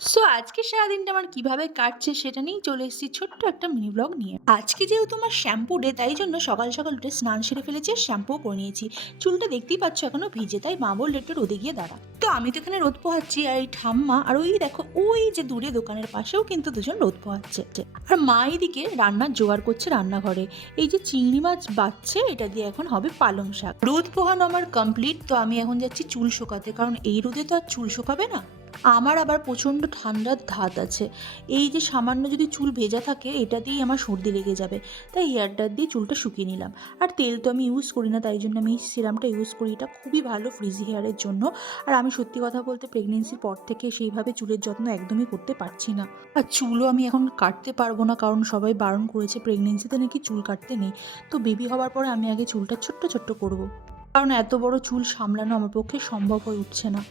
So আজকে সারাদিনটা আমার কিভাবে কাটছে সেটা নিয়েই চলে এসেছি ছোট্ট একটা মিনি ব্লগ নিয়ে। আজকে যেহেতু আমার শ্যাম্পু ডে, তাই জন্য সকাল সকাল উঠে স্নান সেরে ফেলেছি আর শ্যাম্পুও করে নিয়েছি। চুলটা দেখতেই পাচ্ছ এখনো ভিজে, তাই মা বললো একটু রোদে গিয়ে দাঁড়া। তো আমি তো এখানে রোদ পোহাচ্ছি, আর এই ঠাম্মা আর ওই দেখো ওই যে দূরে দোকানের পাশেও কিন্তু দুজন রোদ পোহাচ্ছে। আর মা এদিকে রান্নার জোগাড় করছে রান্নাঘরে। এই যে চিংড়ি মাছ বাচ্ছে, এটা দিয়ে এখন হবে পালং শাক। রোদ পোহানো আমার কমপ্লিট। তো আমি এখন যাচ্ছি চুল শোকাতে, কারণ এই রোদে তো আর চুল শোকাবে না। আমার আবার প্রচণ্ড ঠান্ডার ধাত আছে। এই যে সামান্য যদি চুল ভেজা থাকে, এটা দিয়েই আমার সর্দি লেগে যাবে। তাই হেয়ার ড্রায়ার দিয়ে চুলটা শুকিয়ে নিলাম। আর তেল তো আমি ইউজ করি না, তাই জন্য আমি এই সিরামটা ইউজ করি। এটা খুবই ভালো ফ্রিজি হেয়ারের জন্য। আর আমি সত্যি কথা বলতে প্রেগনেন্সির পর থেকে সেইভাবে চুলের যত্ন একদমই করতে পারছি না। আর চুলও আমি এখন কাটতে পারবো না, কারণ সবাই বারণ করেছে প্রেগনেন্সিতে নাকি চুল কাটতে নেই। তো বেবি হওয়ার পরে আমি আগে চুলটা ছোট্ট ছোট্ট করব, কারণ এত বড় চুল সামলানো আমার পক্ষে সম্ভব হয়ে উঠছে না।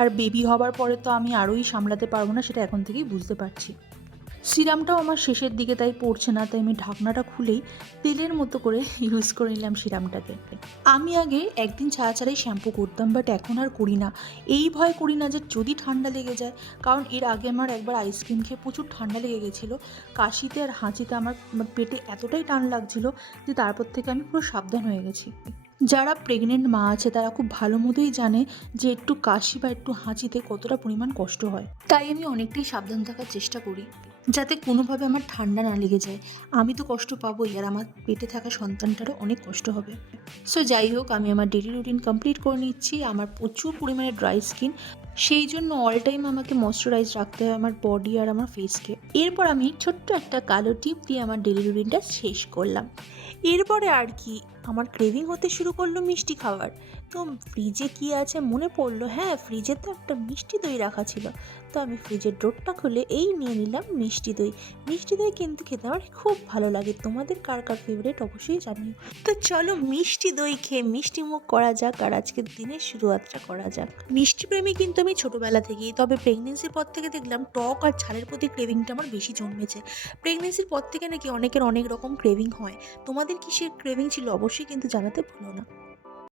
আর বেবি হবার পরে তো আমি আরোই সামলাতে পারবো না, সেটা এখন থেকেই বুঝতে পারছি। সিরামটাও আমার শেষের দিকে, তাই পড়ছে না। তাই আমি ঢাকনাটা খুলেই তেলের মতো করে ইউজ করে নিলাম সিরামটাকে। আমি আগে একদিন ছাড়া ছাড়াই শ্যাম্পু করতাম, বাট এখন আর করি না। এই ভয় করি না যে যদি ঠান্ডা লেগে যায়, কারণ এর আগে আমার একবার আইসক্রিম খেয়ে প্রচুর ঠান্ডা লেগে গেছিলো। কাশিতে আর হাঁচিতে আমার পেটে এতটাই টান লাগছিল যে তারপর থেকে আমি পুরো সাবধান হয়ে গেছি। যারা প্রেগনেন্ট মা আছে তারা খুব ভালো মতোই জানে যে একটু কাশি বা একটু হাঁচিতে কতটা পরিমাণ কষ্ট হয়। তাই আমি অনেকটাই সাবধান থাকার চেষ্টা করি, যাতে কোনোভাবে আমার ঠান্ডা না লেগে যায়। আমি তো কষ্ট পাবোই, আর আমার পেটে থাকা সন্তানটারও অনেক কষ্ট হবে। সো যাই হোক, আমি আমার ডেলি রুটিন কমপ্লিট করে নিচ্ছি। আমার প্রচুর পরিমাণে ড্রাই স্কিন, সেই জন্য অল টাইম আমাকে ময়শ্চারাইজ রাখতে হয় আমার বডি আর আমার ফেসকে। এরপর আমি ছোট্ট একটা কালো টিপ দিয়ে আমার ডেলি রুটিনটা শেষ করলাম। এরপরে আর কি, আমার ক্রেভিং হতে শুরু করলো মিষ্টি খাবার। তো ফ্রিজে কি আছে মনে পড়লো, হ্যাঁ ফ্রিজে তো একটা মিষ্টি দই রাখা ছিল। তো আমি ফ্রিজের ডোরটা খুলে এই নিয়ে নিলাম মিষ্টি দই। মিষ্টি দই কিন্তু খেতে আমার খুব ভালো লাগে। তোমাদের কার কার ফেভারিট অবশ্যই জানিও। তো চলো মিষ্টি দই খেয়ে মিষ্টি মুখ করা যাক, আর আজকের দিনের শুরুয়াতটা করা যাক। মিষ্টি প্রেমী কিন্তু আমি ছোটোবেলা থেকেই, তবে প্রেগনেন্সির পর থেকে দেখলাম টক আর ঝালের প্রতি ক্রেভিংটা আমার বেশি জন্মেছে। প্রেগনেন্সির পর থেকে নাকি অনেকের অনেক রকম ক্রেভিং হয়। তোমাদের কিসের ক্রেভিং ছিল অবশ্যই কিন্তু জানাতে ভুলো না।